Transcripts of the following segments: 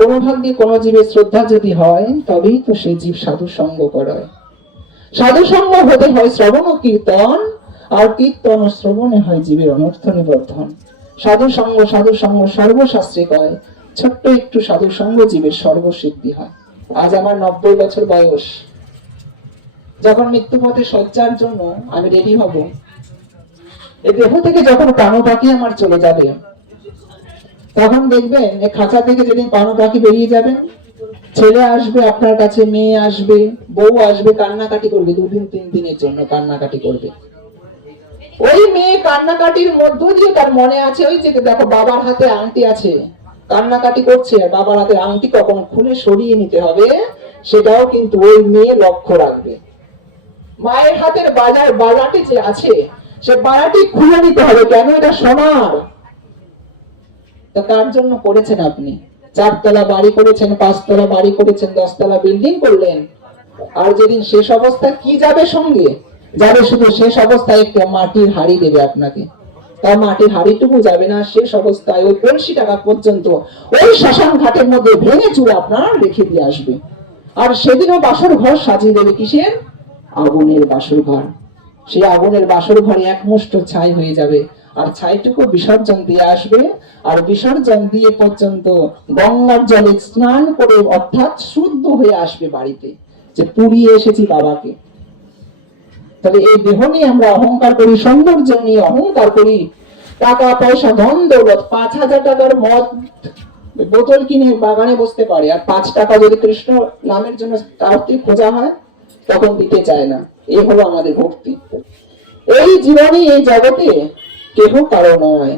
কোনো ভাগ্যে কোনো জীবের শ্রদ্ধা যদি হয় তবেই তো সেই জীব সাধু সঙ্গ করায়। সাধু সঙ্গ হতে হয় শ্রবণ ও কীর্তন, আর কীর্তন ও শ্রবণে হয় জীবের অনর্থ নিবর্ধন। সাধু সঙ্গ সর্বশাস্ত্রে কয়, ছোট্ট একটু সাধু সঙ্গ জীবের সর্বসিদ্ধি হয়। আজ আমার 90 বছর বয়স। যখন মৃত্যুপথে শয্যার জন্য আমি রেডি হব, এই দেহ থেকে যখন প্রাণ পাখি আমার চলে যাবে, তখন দেখবেন এই খাঁচা থেকে যেদিন প্রাণ পাখি বেরিয়ে যাবেন, ছেলে আসবে আপনার কাছে, মেয়ে আসবে, বউ আসবে, কান্নাকাটি করবে, 2 দিন 3 দিনের জন্য কান্নাকাটি করবে। ওই মেয়ে কান্নাকাটির মধ্য দিয়ে তার মনে আছে, ওই যে দেখো বাবার হাতে আংটি আছে, কান্নাকাটি করছে, আর বাবার হাতে আংটি কখন খুলে সরিয়ে নিতে হবে সেটাও কিন্তু ওই মেয়ে লক্ষ্য রাখবে। মায়ের হাতের বালাটি যে আছে, সে বালাটি খুলে নিতে হবে, কেন এটা সোনার। তা কার জন্য করেছেন আপনি? 4 তলা বাড়ি করেছেন, 5 তলা বাড়ি করেছেন, 10 তলা বিল্ডিং করলেন, আর যেদিন শেষ অবস্থা কি যাবে সঙ্গে? যাবে শুধু শেষ অবস্থায় একটা মাটির হাড়ি দেবে আপনাকে। তার মাটির হাড়িটুকু যাবে না, শেষ অবস্থায় ওই 50 টাকা পর্যন্ত ওই শ্মশান ঘাটের মধ্যে ভেঙে চুরে আপনার রেখে দিয়ে আসবে। আর সেদিনও বাসর ঘর সাজিয়ে দেবে কিসের? আগুনের বাসর ঘর। সেই আগুনের বাসর ঘরে এক মুষ্ঠ ছাই হয়ে যাবে, আর ছাইটুকু বিসর্জন দিয়ে আসবে, আর বিসর্জন দিয়ে পর্যন্ত গঙ্গার জলে স্নান করে অর্থাৎ শুদ্ধ হয়ে আসবে বাড়িতে, যে পুড়িয়ে এসেছি বাবাকে। তবে এই দেহ নিয়ে আমরা অহংকার করি, সৌন্দর্য নিয়ে অহংকার করি, টাকা পয়সা ধন দৌলত, 5000 টাকার মদ বোতল কিনে বাগানে বসতে পারে, আর 5 টাকা যদি কৃষ্ণ নামের জন্য তাড়াতাড়ি খোঁজা হয় তখন দিতে চায় না। এই হলো আমাদের ভক্তি। এই জীবনে এই জগতে কেহ কারো নয়,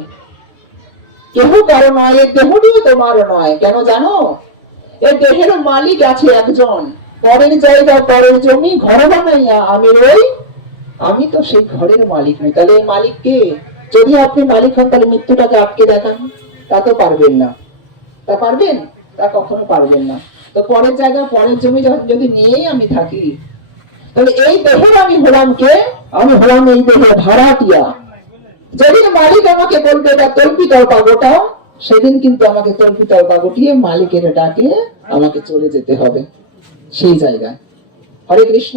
কেহ কারো নয়, এই দেহটিও তোমার নয়। কেন জানো? এই দেহের মালিক আছে একজন, পরের জায়গা পরের জমি ঘর বানাইয়া আমি রই, আমি তো সেই ঘরের মালিক নই। তাহলে এই মালিক কে? যদি আপনি মালিক হন তাহলে মৃত্যুটাকে আটকে দেখান, তা তো পারবেন না। তা পারবেন? তা কখনো পারবেন না। তো পরের জায়গা পরের জমি যদি নিয়েই আমি থাকি, তাহলে এই দেহের আমি হলাম কে? আমি হলাম এই দেহের ভাড়াটিয়া। যেদিন মালিক আমাকে বলবে এটা তল্পি তল্পা গোটা, সেদিন কিন্তু আমাকে তল্পি তল্পা গোটিয়ে মালিকের ডাকে আমাকে চলে যেতে হবে সেই জায়গায়। হরে কৃষ্ণ।